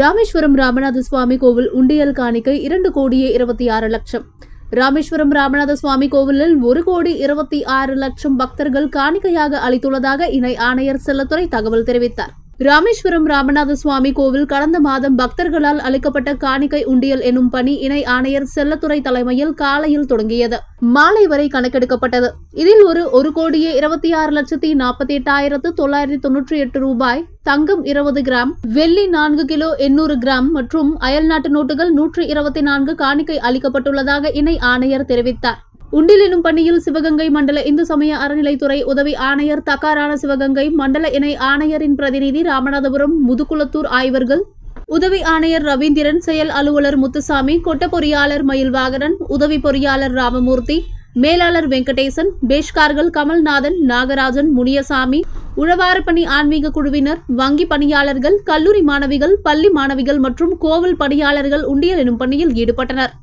ராமேஸ்வரம் ராமநாத சுவாமி கோவில் உண்டியல் காணிக்கை 2,26,00,000. ராமேஸ்வரம் ராமநாத சுவாமி கோவிலில் 1,26,00,000 பக்தர்கள் காணிக்கையாக அளித்துள்ளதாக இணை ஆணையர் செல்லத்துறை தகவல் தெரிவித்தார். ராமேஸ்வரம் ராமநாத சுவாமி கோவில் கடந்த மாதம் பக்தர்களால் அளிக்கப்பட்ட காணிக்கை உண்டியல் எனும் பணி இணை ஆணையர் செல்லத்துறை தலைமையில் காலையில் தொடங்கியது. மாலை வரை கணக்கெடுக்கப்பட்டது. இதில் 1,26,48,998 ரூபாய், தங்கம் 20 கிராம், வெள்ளி 4 கிலோ 800 கிராம் மற்றும் அயல்நாட்டு நோட்டுகள் 124 காணிக்கை அளிக்கப்பட்டுள்ளதாக இணை ஆணையர் தெரிவித்தார். உண்டியல் எனும் பணியில் சிவகங்கை மண்டல இந்து சமய அறநிலைத்துறை உதவி ஆணையர் தக்காரான சிவகங்கை மண்டல இணை ஆணையரின் பிரதிநிதி ராமநாதபுரம் முதுகுளத்தூர் ஆய்வர்கள், உதவி ஆணையர் ரவீந்திரன், செயல் அலுவலர் முத்துசாமி, கொட்ட பொறியாளர் மயில்வாகரன், உதவி பொறியாளர் ராமமூர்த்தி, மேலாளர் வெங்கடேசன், பேஷ்கார்கள் கமல்நாதன், நாகராஜன், முனியசாமி, உழவாரப்பணி ஆன்மீக குழுவினர், வங்கி பணியாளர்கள், கல்லூரி மாணவிகள், பள்ளி மாணவிகள் மற்றும் கோவில் பணியாளர்கள் உண்டியல் எனும் பணியில் ஈடுபட்டனர்.